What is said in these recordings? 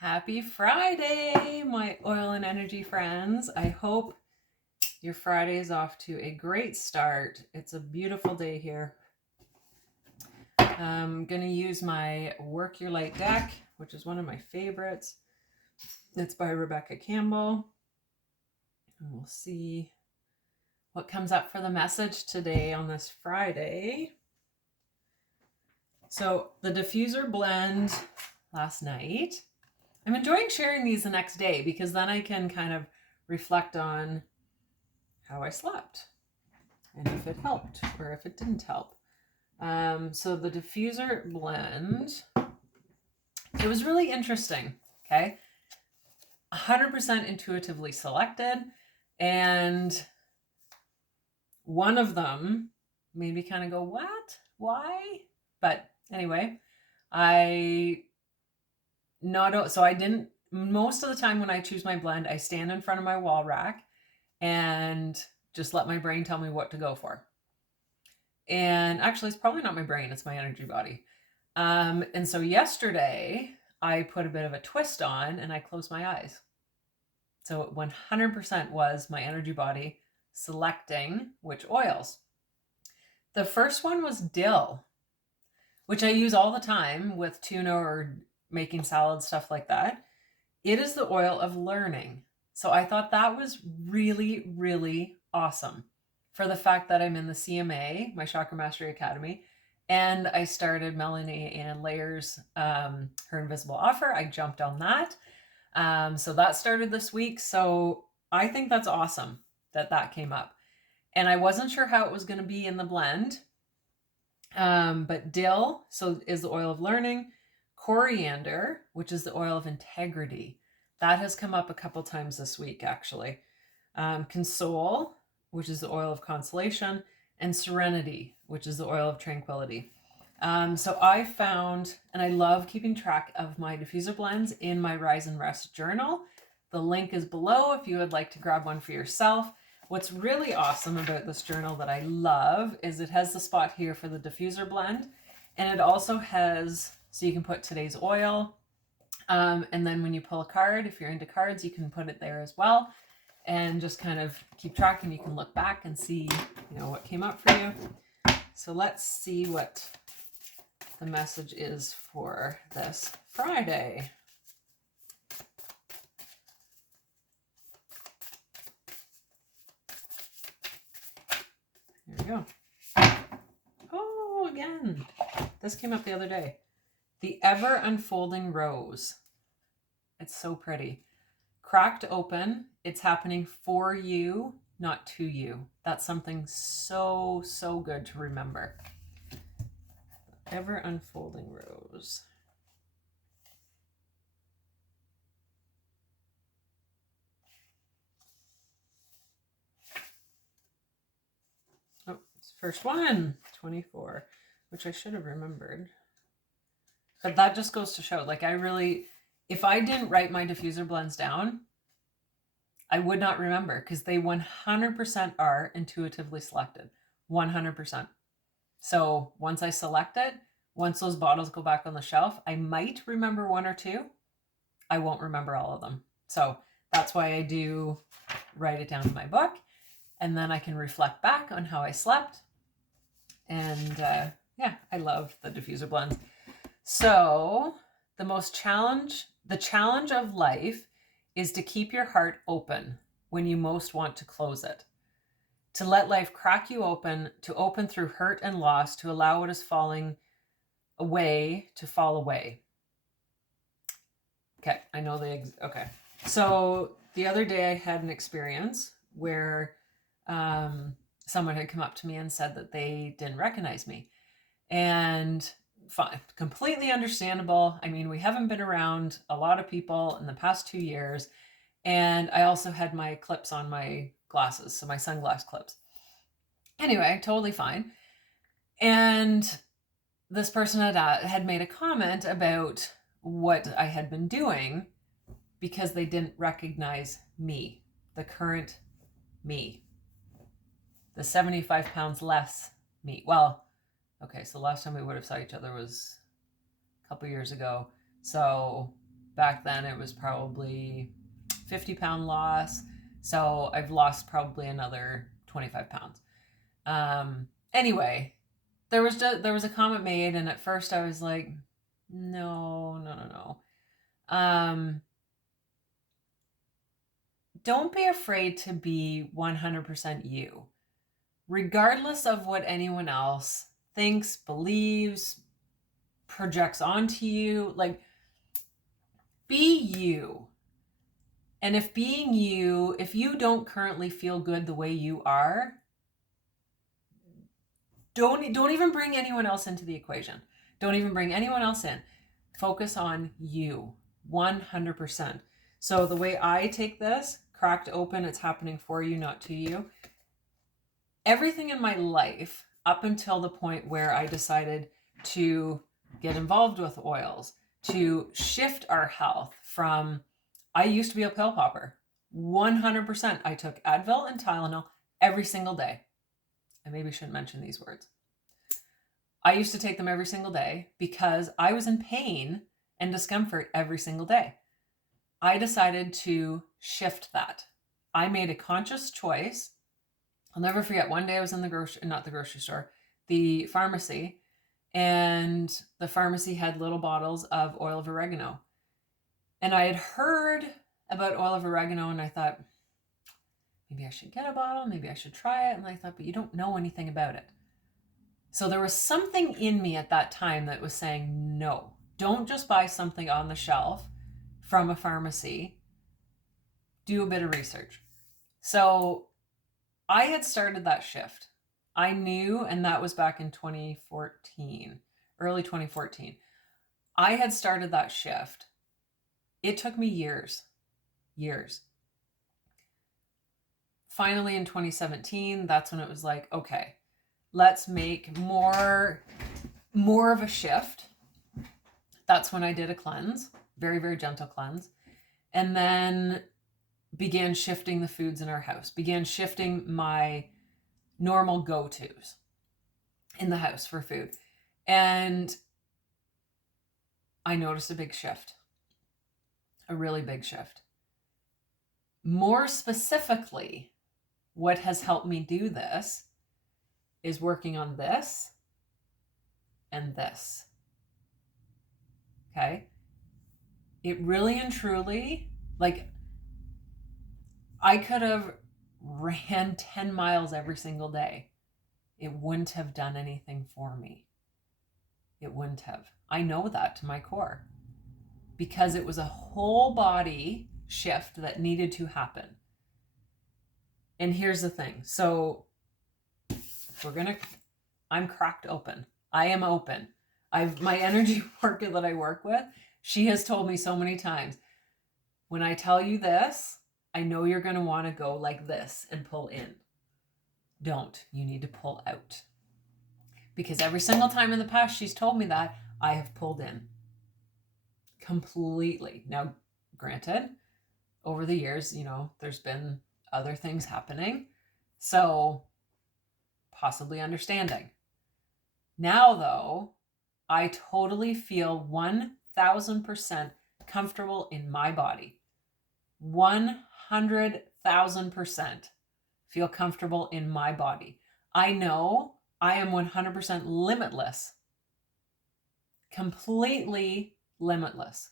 Happy Friday, my oil and energy friends. I hope your Friday is off to a great start. It's a beautiful day here. I'm going to use my Work Your Light deck, which is one of my favorites. It's by Rebecca Campbell. And we'll see what comes up for the message today on this Friday. So the Diffuser Blend last night. I'm enjoying sharing these the next day because then I can kind of reflect on how I slept and if it helped or if it didn't help. So the Diffuser Blend, it was really interesting, okay? 100% intuitively selected, and one of them made me kind of go, what? Why? But anyway, most of the time when I choose my blend, I stand in front of my wall rack and just let my brain tell me what to go for. And actually, it's probably not my brain, it's my energy body. And so yesterday, I put a bit of a twist on and I closed my eyes. So it 100% was my energy body selecting which oils. The first one was dill, which I use all the time with tuna or making salads, stuff like that. It is the oil of learning. So I thought that was really, really awesome for the fact that I'm in the CMA, my Chakra Mastery Academy, and I started Melanie and Layer's Her Invisible Offer. I jumped on that. So that started this week. So I think that's awesome that came up. And I wasn't sure how it was going to be in the blend. But dill, so is the oil of learning. Coriander, which is the oil of integrity. That has come up a couple times this week, actually. Console, which is the oil of consolation. And Serenity, which is the oil of tranquility. So I found, and I love keeping track of my diffuser blends in my Rise and Rest journal. The link is below if you would like to grab one for yourself. What's really awesome about this journal that I love is it has the spot here for the diffuser blend, and it also has, so you can put today's oil, and then when you pull a card, if you're into cards, you can put it there as well, and just kind of keep track, and you can look back and see, what came up for you. So let's see what the message is for this Friday. There we go. Oh, again. This came up the other day. The ever unfolding rose. It's so pretty. Cracked open. It's happening for you, not to you. That's something so, so good to remember. Ever unfolding rose. Oh, it's the first one, 24, which I should have remembered. But that just goes to show, if I didn't write my diffuser blends down, I would not remember because they 100% are intuitively selected. 100%. So once I select it, once those bottles go back on the shelf, I might remember one or two. I won't remember all of them. So that's why I do write it down in my book. And then I can reflect back on how I slept. And I love the diffuser blends. So the challenge of life is to keep your heart open when you most want to close it. To let life crack you open, to open through hurt and loss, to allow what is falling away to fall away. Okay, I know okay. So the other day I had an experience where someone had come up to me and said that they didn't recognize me. And fine, completely understandable. I mean, we haven't been around a lot of people in the past 2 years. And I also had my clips on my glasses, so my sunglass clips. Anyway, totally fine. And this person had made a comment about what I had been doing because they didn't recognize me, the current me, the 75 pounds less me. Well, okay, so last time we would have saw each other was a couple years ago. So back then it was probably 50-pound loss. So I've lost probably another 25 pounds. Anyway, there was a comment made, and at first I was like, no. Don't be afraid to be 100% you, regardless of what anyone else thinks, believes, projects onto you. Like, be you. And if being you, if you don't currently feel good the way you are, don't even bring anyone else into the equation. Don't even bring anyone else in. Focus on you, 100%. So the way I take this, cracked open, it's happening for you, not to you. Everything in my life, up until the point where I decided to get involved with oils, to shift our health from, I used to be a pill popper, 100%. I took Advil and Tylenol every single day. I maybe shouldn't mention these words. I used to take them every single day because I was in pain and discomfort every single day. I decided to shift that. I made a conscious choice. I'll never forget, one day I was in the pharmacy, and the pharmacy had little bottles of oil of oregano. And I had heard about oil of oregano, and I thought, maybe I should get a bottle, maybe I should try it. And I thought, but you don't know anything about it. So there was something in me at that time that was saying, no, don't just buy something on the shelf from a pharmacy. Do a bit of research. So I had started that shift. I knew, and that was back in 2014, early 2014. I had started that shift. It took me years. Finally in 2017, that's when it was like, okay, let's make more of a shift. That's when I did a cleanse, very, very gentle cleanse. And then began shifting the foods in our house, began shifting my normal go-tos in the house for food. And I noticed a big shift, a really big shift. More specifically, what has helped me do this is working on this and this. Okay? It really and truly, like, I could have ran 10 miles every single day. It wouldn't have done anything for me. It wouldn't have. I know that to my core, because it was a whole body shift that needed to happen. And here's the thing. So I'm cracked open. I am open. My energy worker that I work with, she has told me so many times, when I tell you this, I know you're going to want to go like this and pull in. Don't. You need to pull out. Because every single time in the past she's told me that, I have pulled in completely. Now, granted, over the years, there's been other things happening. So possibly understanding. Now, though, I totally feel 1,000% comfortable in my body. 100,000% feel comfortable in my body. I know I am 100% limitless. Completely limitless.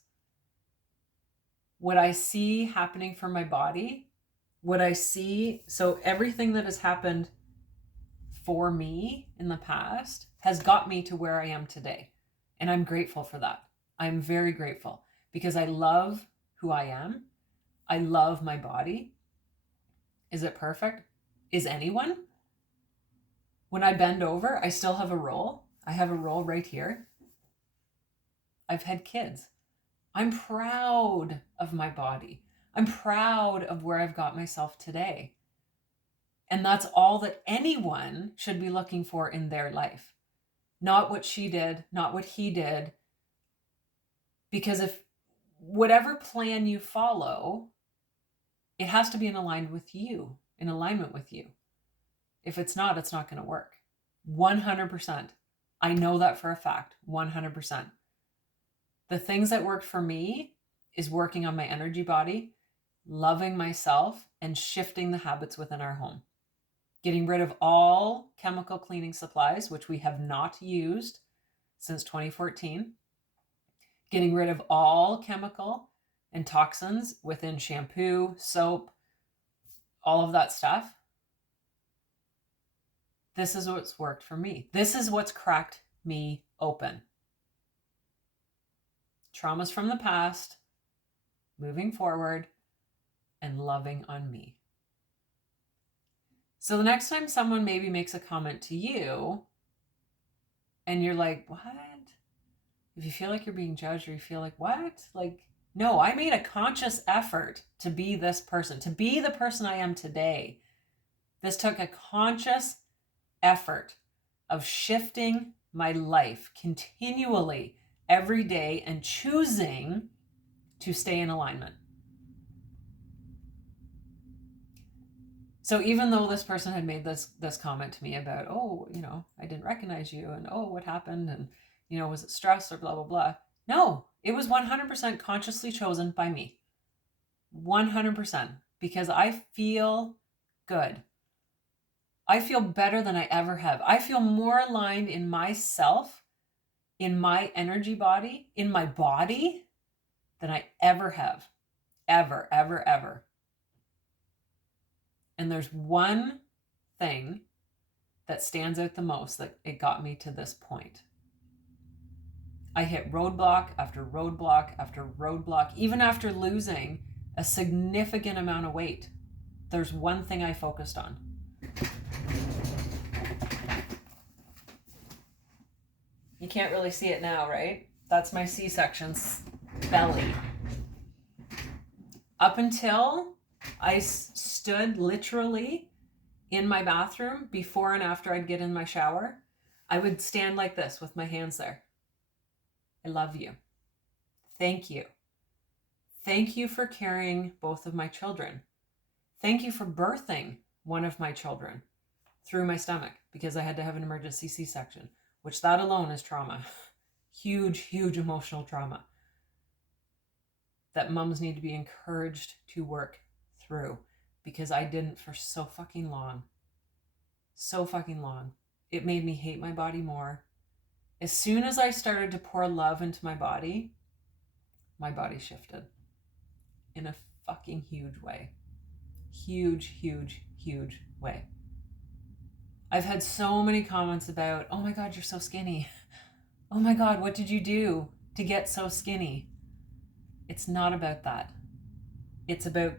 What I see happening for my body, so everything that has happened for me in the past has got me to where I am today. And I'm grateful for that. I'm very grateful, because I love who I am. I love my body. Is it perfect? Is anyone? When I bend over, I still have a roll. I have a roll right here. I've had kids. I'm proud of my body. I'm proud of where I've got myself today. And that's all that anyone should be looking for in their life. Not what she did, not what he did. Because if whatever plan you follow, it has to be in alignment with you. If it's not, it's not going to work. 100%. I know that for a fact. 100%. The things that worked for me is working on my energy body, loving myself, and shifting the habits within our home. Getting rid of all chemical cleaning supplies, which we have not used since 2014. Getting rid of all chemical and toxins within shampoo, soap, all of that stuff. This is what's worked for me. This is what's cracked me open. Traumas from the past, moving forward, and loving on me. So the next time someone maybe makes a comment to you and you're like, what? If you feel like you're being judged or you feel like, what? Like, no, I made a conscious effort to be this person, to be the person I am today. This took a conscious effort of shifting my life continually every day and choosing to stay in alignment. So even though this person had made this comment to me about, oh, I didn't recognize you, and oh, what happened, and was it stress or blah, blah, blah? No, it was 100% consciously chosen by me. 100%, because I feel good. I feel better than I ever have. I feel more aligned in myself, in my energy body, in my body than I ever have. Ever, ever, ever. And there's one thing that stands out the most that it got me to this point. I hit roadblock after roadblock after roadblock, even after losing a significant amount of weight. There's one thing I focused on. You can't really see it now, right? That's my C-section's belly. Up until I stood literally in my bathroom before and after I'd get in my shower, I would stand like this with my hands there. I love you. Thank you. Thank you for carrying both of my children. Thank you for birthing one of my children through my stomach because I had to have an emergency C-section, which that alone is trauma. Huge, huge emotional trauma that moms need to be encouraged to work through, because I didn't for so fucking long. So fucking long. It made me hate my body more. As soon as I started to pour love into my body shifted in a fucking huge way. Huge, huge, huge way. I've had so many comments about, oh my God, you're so skinny. Oh my God, what did you do to get so skinny? It's not about that. It's about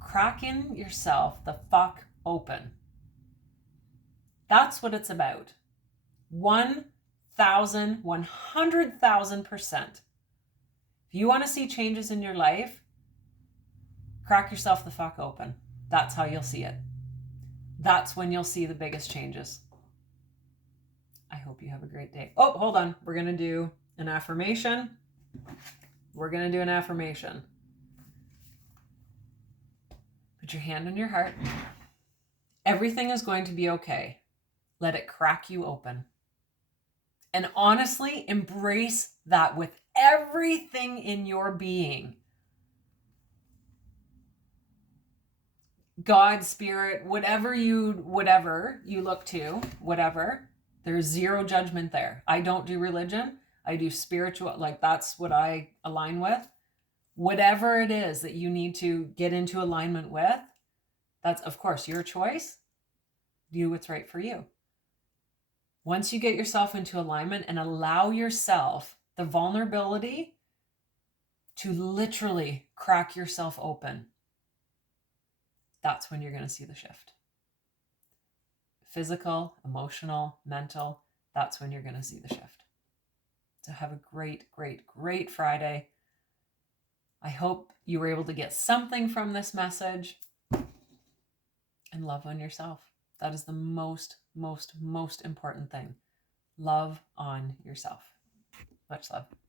cracking yourself the fuck open. That's what it's about. 100,000%. If you want to see changes in your life, crack yourself the fuck open. That's how you'll see it. That's when you'll see the biggest changes. I hope you have a great day. Oh, hold on. We're going to do an affirmation. Put your hand on your heart. Everything is going to be okay. Let it crack you open. And honestly, embrace that with everything in your being. God, spirit, whatever you look to, there's zero judgment there. I don't do religion. I do spiritual, that's what I align with. Whatever it is that you need to get into alignment with, that's, of course, your choice. Do what's right for you. Once you get yourself into alignment and allow yourself the vulnerability to literally crack yourself open, that's when you're going to see the shift. Physical, emotional, mental, that's when you're going to see the shift. So have a great, great, great Friday. I hope you were able to get something from this message, and love on yourself. That is the most, most, most important thing. Love on yourself. Much love.